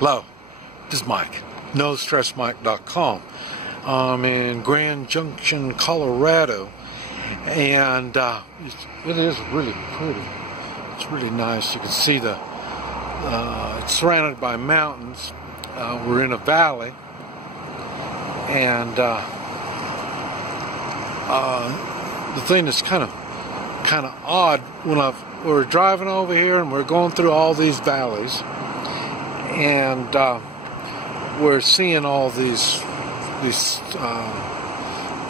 Hello, this is Mike, NoStressMike.com. I'm in Grand Junction, Colorado, and it is really pretty. It's really nice. You can see it's surrounded by mountains. We're in a valley, and the thing that's kind of odd when we're driving over here and we're going through all these valleys, and we're seeing all these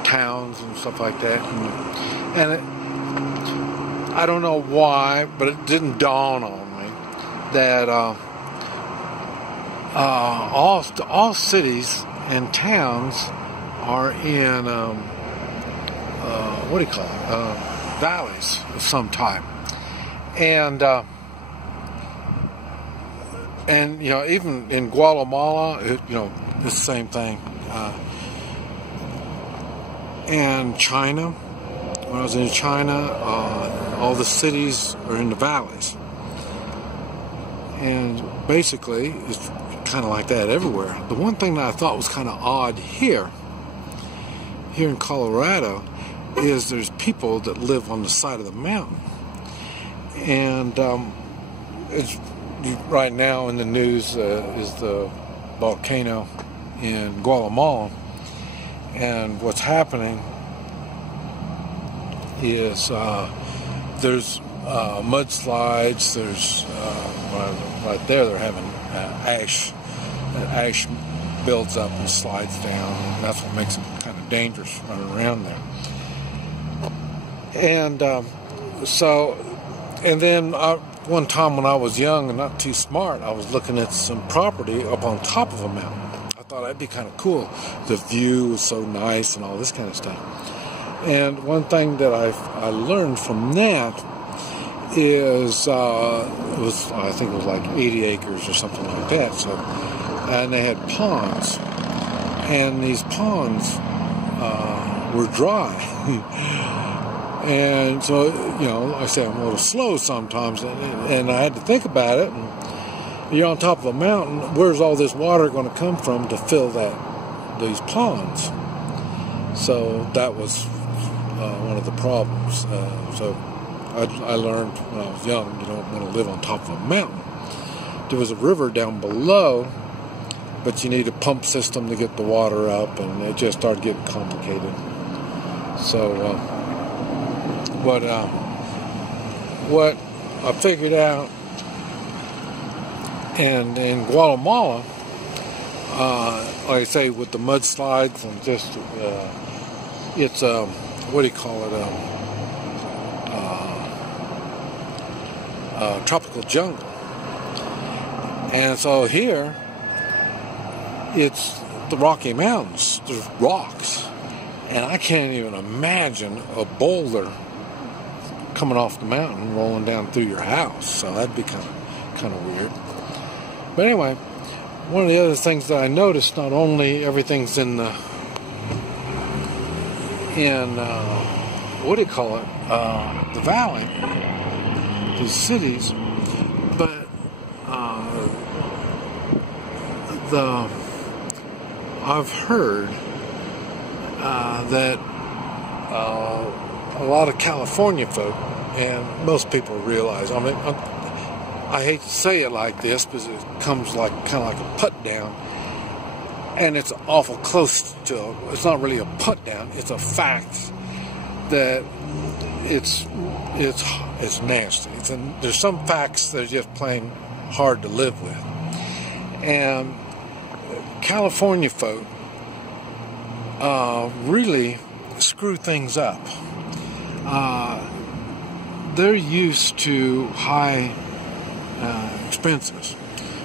towns and stuff like that, and I don't know why, but it didn't dawn on me that all cities and towns are in what do you call it? Valleys of some type, and you know, even in Guatemala, it's the same thing. And China, when I was in China, all the cities are in the valleys, and basically it's kind of like that everywhere. The one thing that I thought was kind of odd here in Colorado is there's people that live on the side of the mountain, and it's right now in the news is the volcano in Guatemala, and what's happening is there's mudslides. There's right there they're having ash. Ash builds up and slides down, and that's what makes it kind of dangerous running around there. And and then one time when I was young and not too smart, I was looking at some property up on top of a mountain. I thought that'd be kind of cool. The view was so nice and all this kind of stuff. And one thing that I learned from that is I think it was like 80 acres or something like that. So, and they had ponds, and these ponds were dry. And so, I say I'm a little slow sometimes, and I had to think about it. And you're on top of a mountain. Where's all this water going to come from to fill these ponds? So that was one of the problems. So I learned when I was young, you don't want to live on top of a mountain. There was a river down below, but you need a pump system to get the water up, and it just started getting complicated. So what I figured out, and in Guatemala, like I say, with the mudslides and just it's what do you call it? Tropical jungle. And so here, it's the Rocky Mountains. There's rocks, and I can't even imagine a boulder coming off the mountain rolling down through your house. So that'd be kind of weird. But anyway, one of the other things that I noticed, not only everything's in what do you call it, the valley, these cities, but I've heard that a lot of California folk, and most people realize, I hate to say it like this, because it comes kind of like a put down, and it's awful close to, it's not really a put down, it's a fact that it's nasty. There's some facts that are just plain hard to live with. And California folk really screw things up. They're used to high expenses.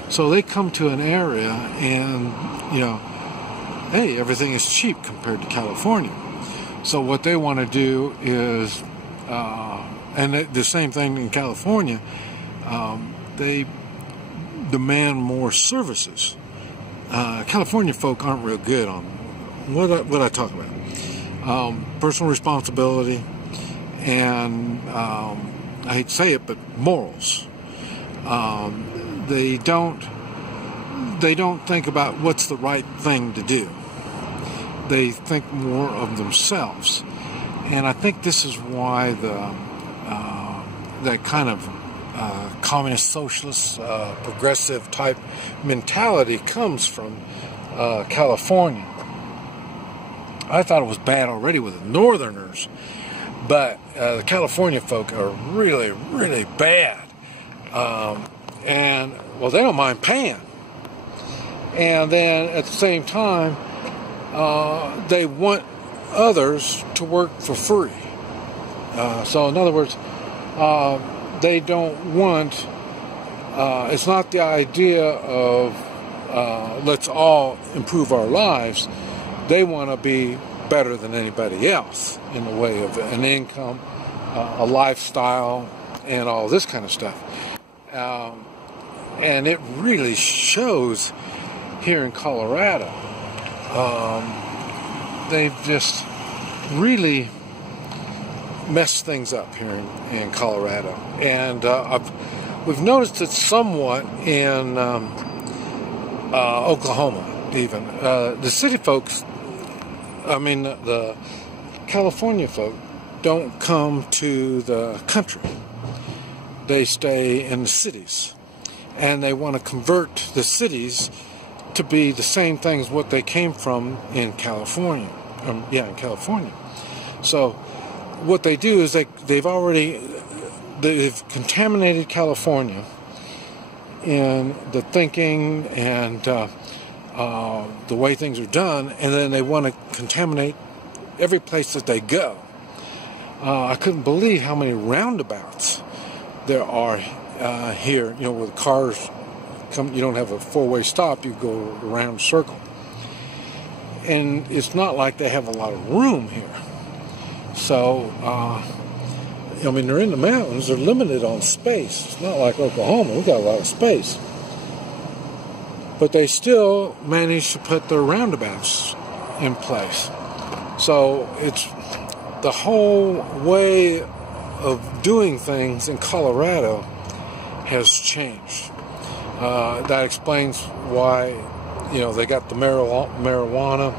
So they come to an area and, hey, everything is cheap compared to California. So what they want to do is, and the same thing in California, they demand more services. California folk aren't real good on what I talk about. Personal responsibility and, I hate to say it, but morals. They don't they don't think about what's the right thing to do. They think more of themselves. And I think this is why that kind of communist, socialist, progressive type mentality comes from California. I thought it was bad already with the Northerners, but the California folk are really, really bad. And, well, they don't mind paying. And then at the same time, they want others to work for free. So in other words, they don't want, it's not the idea of let's all improve our lives. They want to be better than anybody else in the way of an income, a lifestyle, and all this kind of stuff. And it really shows here in Colorado. They've just really messed things up here in Colorado. And we've noticed it somewhat in Oklahoma, even. The city folks, the California folk don't come to the country. They stay in the cities. And they want to convert the cities to be the same thing as what they came from in California. In California. So what they do is they've contaminated California in the thinking and the way things are done, and then they want to contaminate every place that they go. I couldn't believe how many roundabouts there are here, where the cars come. You don't have a four-way stop, you go around a circle. And it's not like they have a lot of room here. So, they're in the mountains, they're limited on space. It's not like Oklahoma, we got a lot of space. But they still manage to put their roundabouts in place. So it's the whole way of doing things in Colorado has changed. That explains why, they got the marijuana.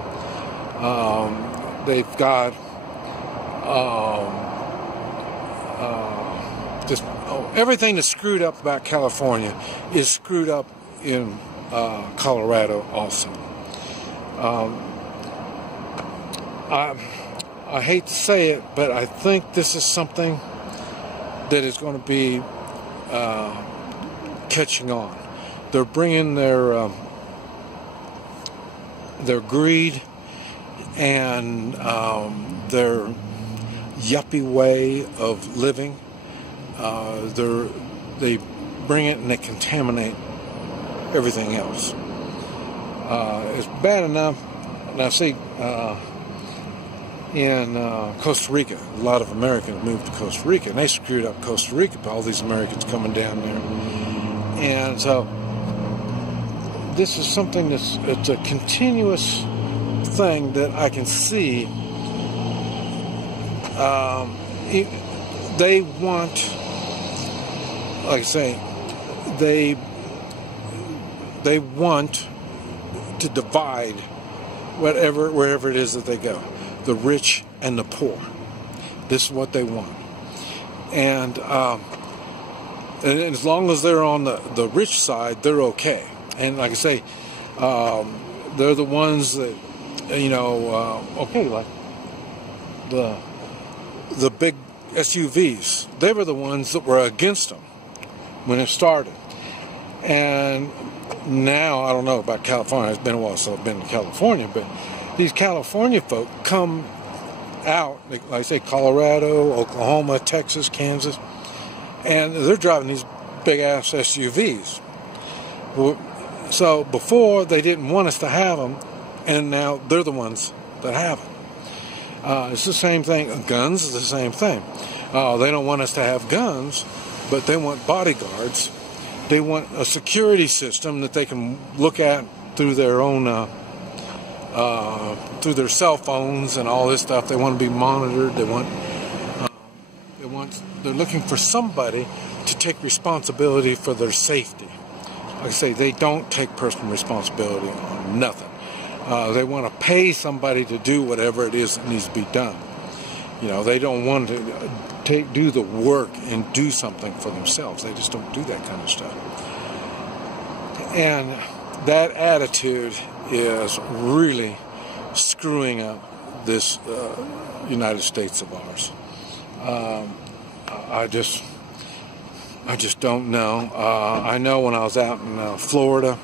They've got everything that's screwed up about California is screwed up in Colorado also. I hate to say it, but I think this is something that is going to be catching on. They're bringing their greed and their yuppie way of living. They bring it and they contaminate everything else. It's bad enough. Now, see, in Costa Rica, a lot of Americans moved to Costa Rica, and they screwed up Costa Rica by all these Americans coming down there. And so this is something it's a continuous thing that I can see. They want, like I say, they want to divide wherever it is that they go, the rich and the poor. This is what they want. And as long as they're on the rich side, they're okay. And like I say, they're the ones that, like the big SUVs, they were the ones that were against them when it started. And now, I don't know about California, it's been a while since I've been to California, but these California folk come out, like I say, Colorado, Oklahoma, Texas, Kansas, and they're driving these big-ass SUVs. So before, they didn't want us to have them, and now they're the ones that have them. It's the same thing. Guns is the same thing. They don't want us to have guns, but they want bodyguards. They want a security system that they can look at through their own, through their cell phones and all this stuff. They want to be monitored. They're looking for somebody to take responsibility for their safety. I say, they don't take personal responsibility on nothing. They want to pay somebody to do whatever it is that needs to be done. You know, they don't want to do the work and do something for themselves. They just don't do that kind of stuff. And that attitude is really screwing up this United States of ours. I just don't know. I know when I was out in Florida,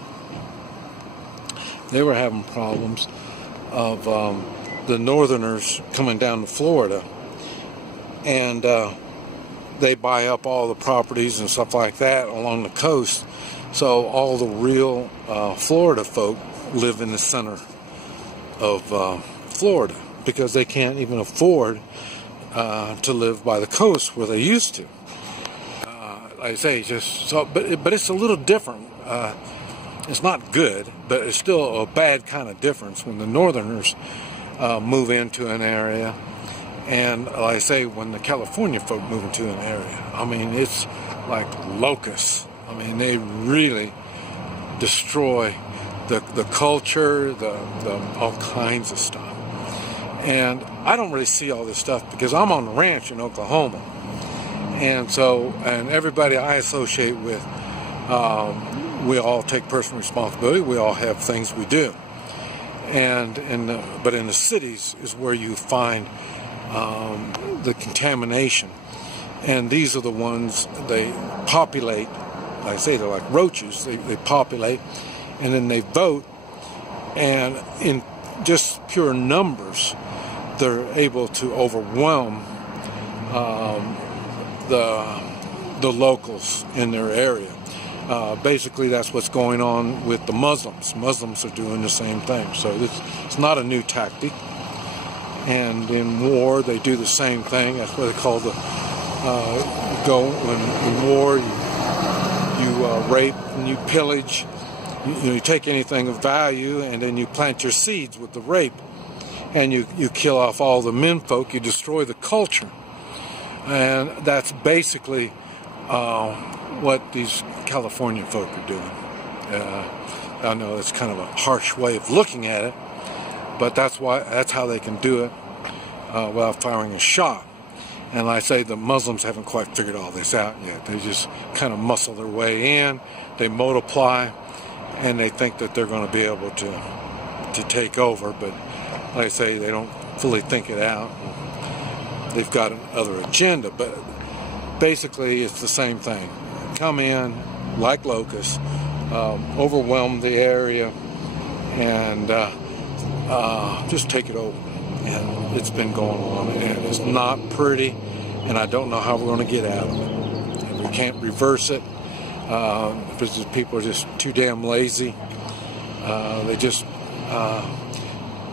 they were having problems of the northerners coming down to Florida, and they buy up all the properties and stuff like that along the coast. So all the real Florida folk live in the center of Florida because they can't even afford to live by the coast where they used to. Like I say, just so, but it's a little different. It's not good, but it's still a bad kind of difference when the northerners move into an area, and like I say, when the California folk move into an area. I mean, it's like locusts. I mean, they really destroy the culture, the all kinds of stuff. And I don't really see all this stuff because I'm on the ranch in Oklahoma. And so, and everybody I associate with, we all take personal responsibility. We all have things we do. But in the cities is where you find the contamination. And these are the ones, they populate, like I say, they're like roaches. They populate, and then they vote. And in just pure numbers, they're able to overwhelm the locals in their area. Basically, that's what's going on with the Muslims. Muslims are doing the same thing. So it's not a new tactic. And in war, they do the same thing. That's what they call the in war. You rape and you pillage. You take anything of value, and then you plant your seeds with the rape, and you kill off all the menfolk. You destroy the culture. And that's basically what these California folk are doing. I know it's kind of a harsh way of looking at it, but that's how they can do it without firing a shot. And like I say, the Muslims haven't quite figured all this out yet. They just kind of muscle their way in, they multiply, and they think that they're going to be able to take over. But like I say, they don't fully think it out. They've got another agenda, but basically it's the same thing. Come in like locusts, overwhelm the area, and just take it over. And it's been going on, and it's not pretty, and I don't know how we're going to get out of it. And we can't reverse it because people are just too damn lazy.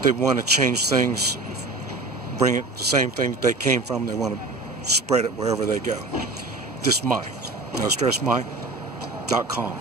They want to change things, bring it the same thing that they came from. They want to spread it wherever they go. This Mike, NoStressMike.com.